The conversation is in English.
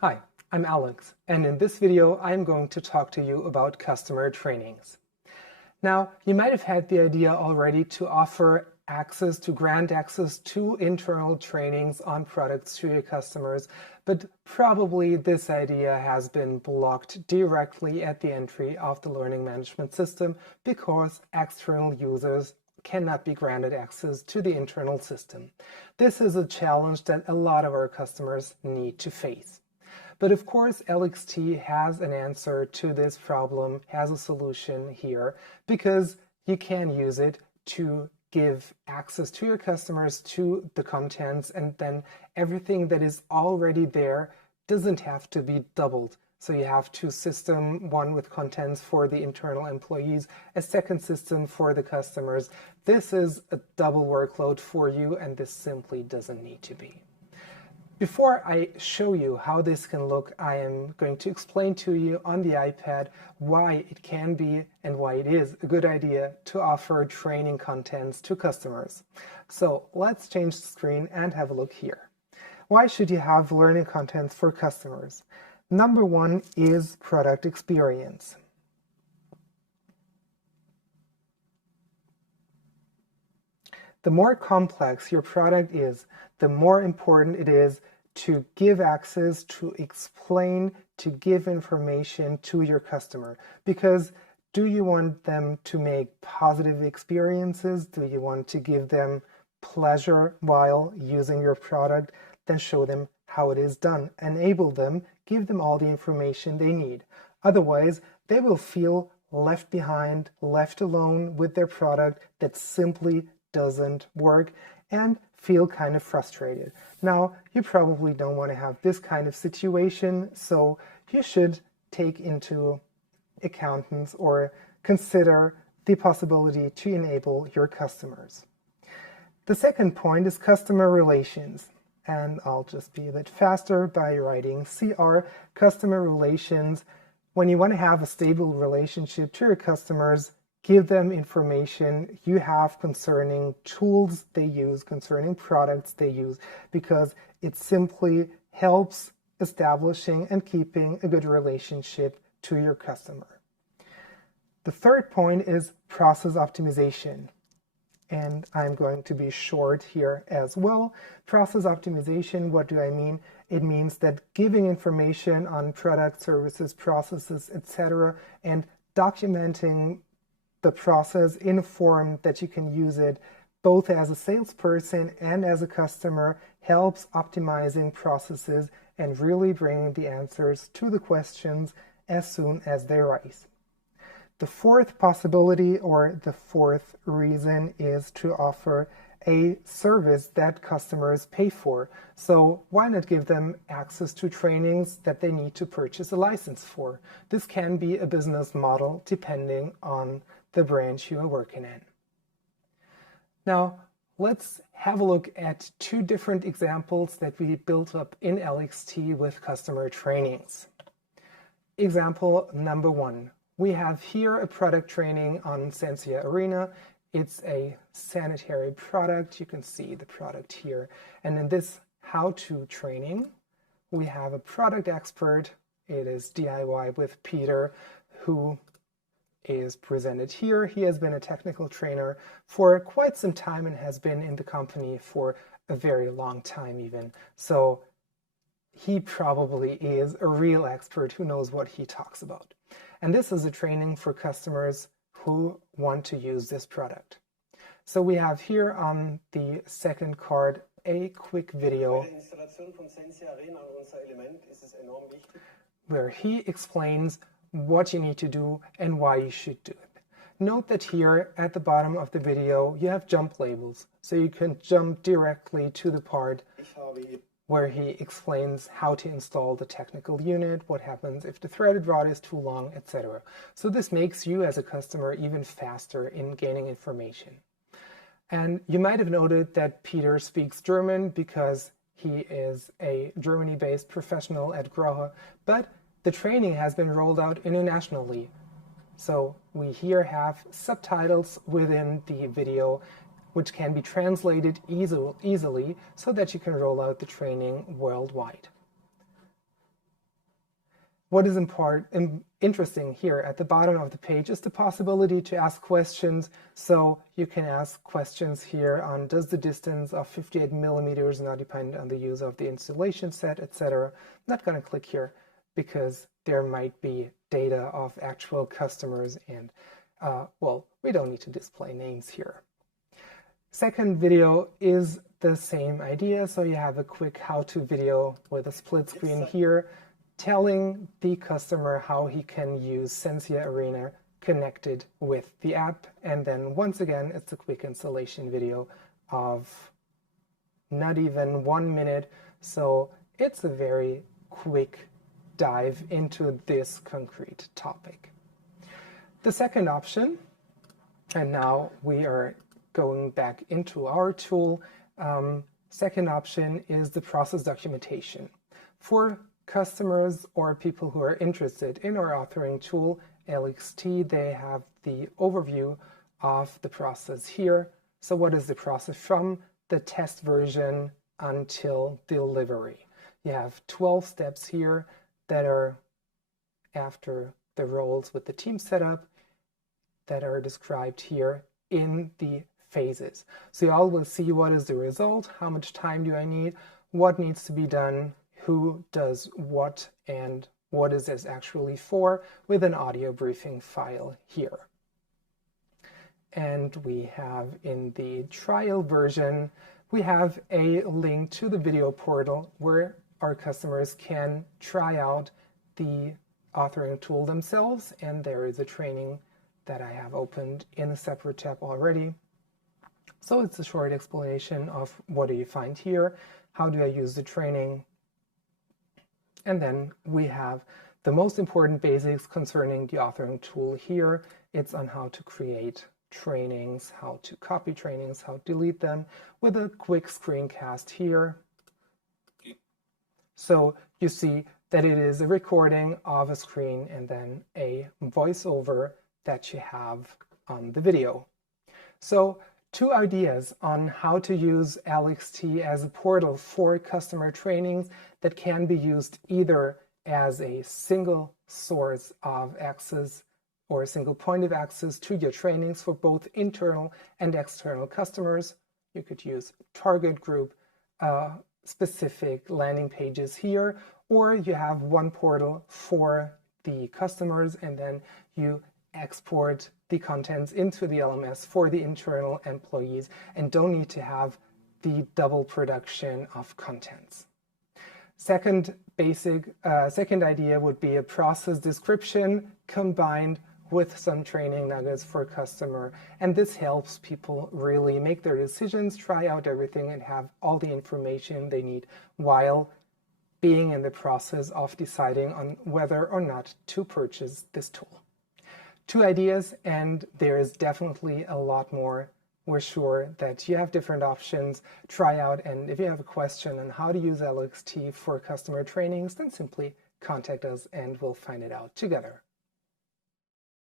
Hi, I'm Alex, and in this video I'm going to talk to you about customer trainings. Now, you might have had the idea already to offer grant access to internal trainings on products to your customers, but probably this idea has been blocked directly at the entry of the learning management system because external users cannot be granted access to the internal system. This is a challenge that a lot of our customers need to face. But of course, LXT has an answer to this problem, has a solution here, because you can use it to give access to your customers to the contents, and then everything that is already there doesn't have to be doubled. So you have two systems, one with contents for the internal employees, a second system for the customers. This is a double workload for you, and this simply doesn't need to be. Before I show you how this can look, I am going to explain to you on the iPad why it can be and why it is a good idea to offer training contents to customers. So let's change the screen and have a look here. Why should you have learning contents for customers? Number one is product experience. The more complex your product is, the more important it is to give access, to explain, to give information to your customer. Because do you want them to make positive experiences? Do you want to give them pleasure while using your product? Then show them how it is done. Enable them, give them all the information they need. Otherwise, they will feel left behind, left alone with their product that simply doesn't work and feel kind of frustrated. Now, you probably don't want to have this kind of situation, so you should take into account or consider the possibility to enable your customers. The second point is customer relations. And I'll just be a bit faster by writing CR, customer relations. When you want to have a stable relationship to your customers, give them information you have concerning tools they use, concerning products they use, because it simply helps establishing and keeping a good relationship to your customer. The third point is process optimization. And I'm going to be short here as well. Process optimization, what do I mean? It means that giving information on product, services, processes, etc., and documenting the process in a form that you can use it both as a salesperson and as a customer helps optimizing processes and really bringing the answers to the questions as soon as they rise. The fourth possibility or the fourth reason is to offer a service that customers pay for. So why not give them access to trainings that they need to purchase a license for? This can be a business model depending on the branch you are working in. Now, let's have a look at two different examples that we built up in LXT with customer trainings. Example number one. We have here a product training on Sensia Arena. It's a sanitary product. You can see the product here. And in this how-to training, we have a product expert. It is DIY with Peter, who is presented here. He has been a technical trainer for quite some time and has been in the company for a very long time even. So he probably is a real expert who knows what he talks about. And this is a training for customers who want to use this product. So we have here on the second card a quick video where he explains what you need to do and why you should do it. Note that here at the bottom of the video you have jump labels, so you can jump directly to the part where he explains how to install the technical unit, what happens if the threaded rod is too long, etc. So this makes you as a customer even faster in gaining information. And you might have noted that Peter speaks German because he is a Germany-based professional at Grohe, but the training has been rolled out internationally. So we here have subtitles within the video which can be translated easily so that you can roll out the training worldwide. What is interesting here at the bottom of the page is the possibility to ask questions. So you can ask questions here on, does the distance of 58 millimeters not depend on the use of the installation set, etc. I'm not going to click here because there might be data of actual customers, and well, we don't need to display names here. Second video is the same idea. So you have a quick how-to video with a split screen here, telling the customer how he can use Sensia Arena connected with the app. And then once again, it's a quick installation video of not even 1 minute. So it's a very quick dive into this concrete topic. The second option, and now we are going back into our tool, second option is the process documentation. For customers or people who are interested in our authoring tool, LXT, they have the overview of the process here. So what is the process from the test version until delivery? You have 12 steps here that are after the roles with the team setup that are described here in the phases. So you all will see what is the result, how much time do I need, what needs to be done, who does what, and what is this actually for, with an audio briefing file here. And we have in the trial version, we have a link to the video portal where our customers can try out the authoring tool themselves, and there is a training that I have opened in a separate tab already. So it's a short explanation of what do you find here, how do I use the training, and then we have the most important basics concerning the authoring tool here. It's on how to create trainings, how to copy trainings, how to delete them, with a quick screencast here. So you see that it is a recording of a screen and then a voiceover that you have on the video. So 2 ideas on how to use LXT as a portal for customer trainings that can be used either as a single source of access or a single point of access to your trainings for both internal and external customers. You could use target group specific landing pages here, or you have one portal for the customers and then you export the contents into the LMS for the internal employees and don't need to have the double production of contents. Second idea would be a process description combined with some training nuggets for customer. And this helps people really make their decisions, try out everything, and have all the information they need while being in the process of deciding on whether or not to purchase this tool. 2 ideas, and there is definitely a lot more. We're sure that you have different options. Try out, and if you have a question on how to use LXT for customer trainings, then simply contact us and we'll find it out together.